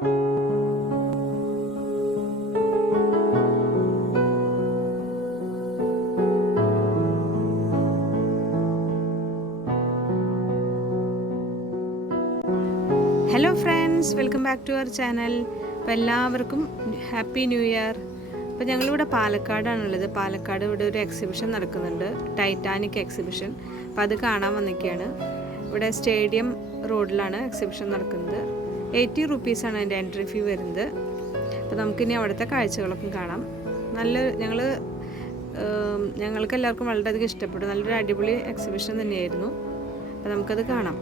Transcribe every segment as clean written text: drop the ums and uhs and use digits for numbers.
Hello friends, welcome back to our channel. അപ്പോൾ എല്ലാവർക്കും happy new year. അപ്പോൾ ഞങ്ങളിവിടെ പാലക്കാടാണുള്ളത്. പാലക്കാട് ഇവിടെ ഒരു എക്സിബിഷൻ നടക്കുന്നുണ്ട്, ടൈറ്റാനിക് എക്സിബിഷൻ. അപ്പോൾ അത് കാണാൻ വന്നിരിക്കുകയാണ്. ഇവിടെ സ്റ്റേഡിയം റോഡിലാണ് എക്സിബിഷൻ നടക്കുന്നത്. 80 റുപ്പീസാണ് അതിൻ്റെ എൻട്രി ഫീ വരുന്നത്. അപ്പോൾ നമുക്കിനി അവിടുത്തെ കാഴ്ചകളൊക്കെ കാണാം. ഞങ്ങൾക്ക് എല്ലാവർക്കും വളരെയധികം ഇഷ്ടപ്പെട്ടു. നല്ലൊരു അടിപൊളി എക്സിബിഷൻ തന്നെയായിരുന്നു. അപ്പോൾ നമുക്കത് കാണാം.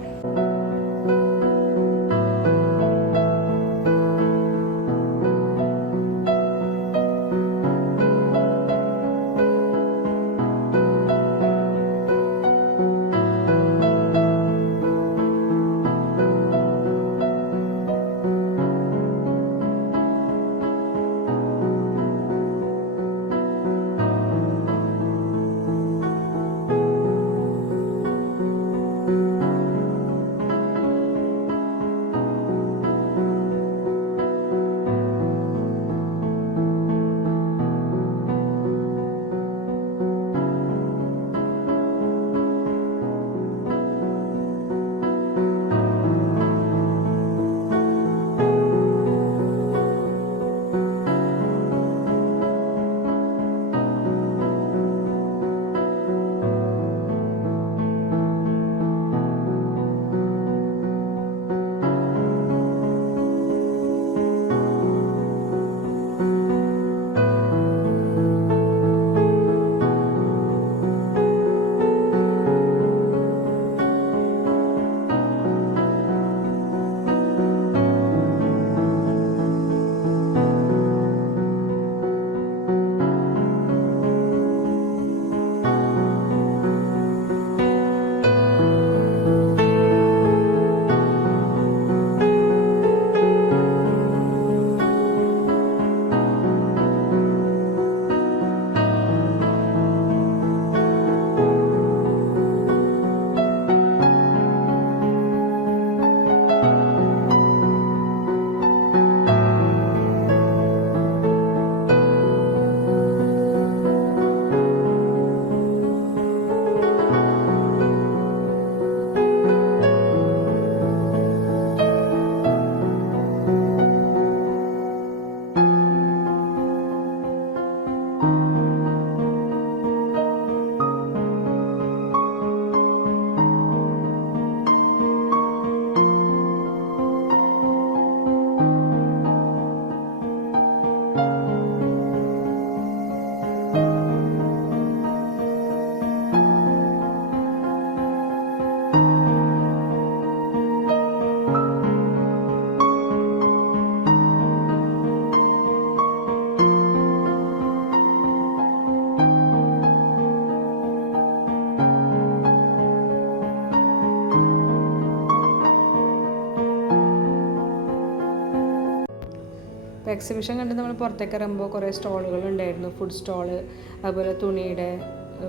എക്സിബിഷൻ കണ്ട് നമ്മൾ പുറത്തേക്ക് ഇറങ്ങുമ്പോൾ കുറേ സ്റ്റോളുകൾ ഉണ്ടായിരുന്നു. ഫുഡ് സ്റ്റോള്, അതുപോലെ തുണിയുടെ,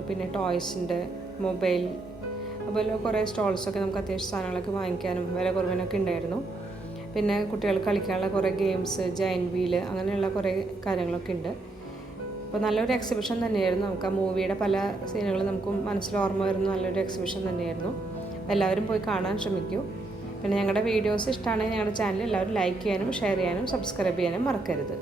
പിന്നെ ടോയ്സിൻ്റെ, മൊബൈൽ, അതുപോലെ കുറേ സ്റ്റോൾസൊക്കെ നമുക്ക് അത്യാവശ്യം സാധനങ്ങളൊക്കെ വാങ്ങിക്കാനും വില കുറവിനൊക്കെ ഉണ്ടായിരുന്നു. പിന്നെ കുട്ടികൾ കളിക്കാനുള്ള കുറേ ഗെയിംസ്, ജയൻറ്റ് വീല്, അങ്ങനെയുള്ള കുറേ കാര്യങ്ങളൊക്കെ ഉണ്ട്. അപ്പോൾ നല്ലൊരു എക്സിബിഷൻ തന്നെയായിരുന്നു. നമുക്ക് ആ മൂവിയുടെ പല സീനുകളും നമുക്ക് മനസ്സിൽ ഓർമ്മ വരുന്ന നല്ലൊരു എക്സിബിഷൻ തന്നെയായിരുന്നു. എല്ലാവരും പോയി കാണാൻ ശ്രമിക്കൂ. പിന്നെ ഞങ്ങളുടെ വീഡിയോസ് ഇഷ്ടമാണെങ്കിൽ ഞങ്ങളുടെ ചാനൽ എല്ലാവരും ലൈക്ക് ചെയ്യാനും ഷെയർ ചെയ്യാനും സബ്സ്ക്രൈബ് ചെയ്യാനും മറക്കരുത്.